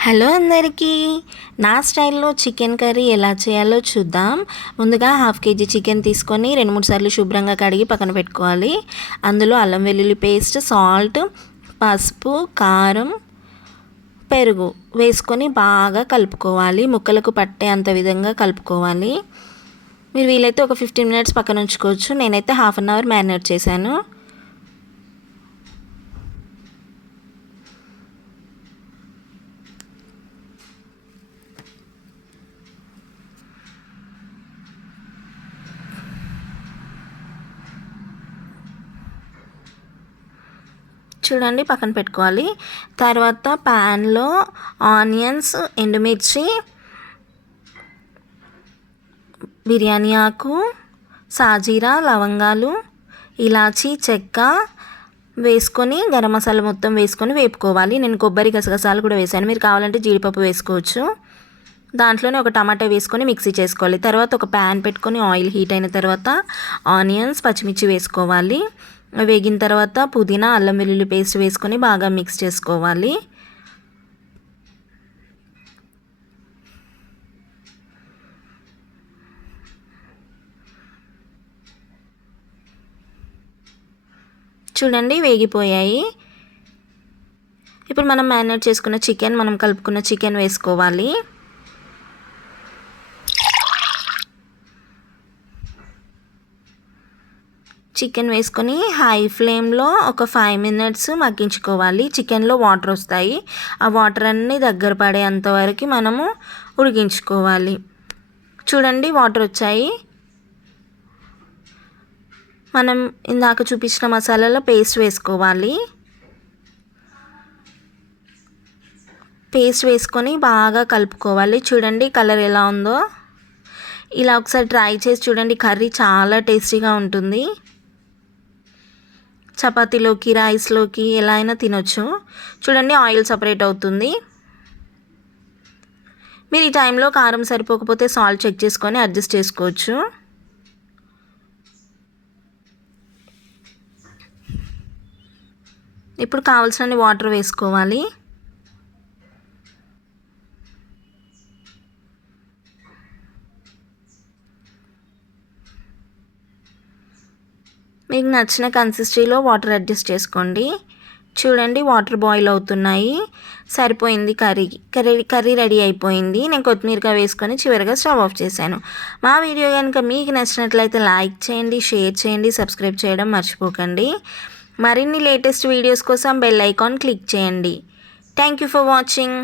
Hello అందరికీ. నా స్టైల్లో చికెన్ కర్రీ ఎలా చేయాలో చూద్దాం. ముందుగా హాఫ్ కేజీ చికెన్ తీసుకొని రెండు మూడు సార్లు శుభ్రంగా కడిగి పక్కన పెట్టుకోవాలి. అందులో అల్లం వెల్లుల్లి పేస్ట్ సాల్ట్ పసుపు కారం పెరుగు వేసుకొని బాగా కలుపుకోవాలి. ముక్కలకు పట్టే అంత విధంగా కలుపుకోవాలి. మీరు వీలైతే ఒక ఫిఫ్టీన్ మినిట్స్ పక్కన ఉంచుకోవచ్చు. నేనైతే హాఫ్ అన్ అవర్ మ్యారినేట్ చేశాను. చూడండి పక్కన పెట్టుకోవాలి. తర్వాత ప్యాన్లో ఆనియన్స్ ఎండుమిర్చి బిర్యానీ ఆకు సాజీరా లవంగాలు ఇలాచీ చెక్క వేసుకొని గరం మసాలా మొత్తం వేసుకొని వేపుకోవాలి. నేను కొబ్బరి గసగసాలు కూడా వేసాను. మీరు కావాలంటే జీడిపప్పు వేసుకోవచ్చు. దాంట్లోనే ఒక టమాటా వేసుకొని మిక్సీ చేసుకోవాలి. తర్వాత ఒక ప్యాన్ పెట్టుకొని ఆయిల్ హీట్ అయిన తర్వాత ఆనియన్స్ పచ్చిమిర్చి వేసుకోవాలి. వేగిన తర్వాత పుదీనా అల్లం వెల్లుల్లి పేస్ట్ వేసుకొని బాగా మిక్స్ చేసుకోవాలి. చూడండి వేగిపోయాయి. ఇప్పుడు మనం మ్యారినేట్ చేసుకున్న చికెన్ మనం కలుపుకున్న చికెన్ వేసుకోవాలి. చికెన్ వేసుకొని హై ఫ్లేమ్లో ఒక ఫైవ్ మినిట్స్ మగ్గించుకోవాలి. చికెన్లో వాటర్ వస్తాయి. ఆ వాటర్ అన్నీ దగ్గర పడేంత వరకు మనము ఉడికించుకోవాలి. చూడండి వాటర్ వచ్చాయి. మనం ఇందాక చూపించిన మసాలాలో పేస్ట్ వేసుకోవాలి. పేస్ట్ వేసుకొని బాగా కలుపుకోవాలి. చూడండి కలర్ ఎలా ఉందో. ఇలా ఒకసారి ట్రై చేసి చూడండి. కర్రీ చాలా టేస్టీగా ఉంటుంది. చపాతీలోకి రైస్లోకి ఎలా అయినా తినొచ్చు. చూడండి ఆయిల్ సపరేట్ అవుతుంది. మీరు ఈ టైంలో కారం సరిపోకపోతే సాల్ట్ చెక్ చేసుకొని అడ్జస్ట్ చేసుకోవచ్చు. ఇప్పుడు కావాల్సిన వాటర్ వేసుకోవాలి. మీకు నచ్చిన కన్సిస్టీలో వాటర్ అడ్జస్ట్ చేసుకోండి. చూడండి వాటర్ బాయిల్ అవుతున్నాయి. సరిపోయింది కర్రీ. కర్రీ కర్రీ రెడీ అయిపోయింది. నేను కొత్తిమీరగా వేసుకొని చివరిగా స్టవ్ ఆఫ్ చేశాను. మా వీడియో కనుక మీకు నచ్చినట్లయితే లైక్ చేయండి షేర్ చేయండి సబ్స్క్రైబ్ చేయడం మర్చిపోకండి. మరిన్ని లేటెస్ట్ వీడియోస్ కోసం బెల్ ఐకాన్ క్లిక్ చేయండి. Thank you for watching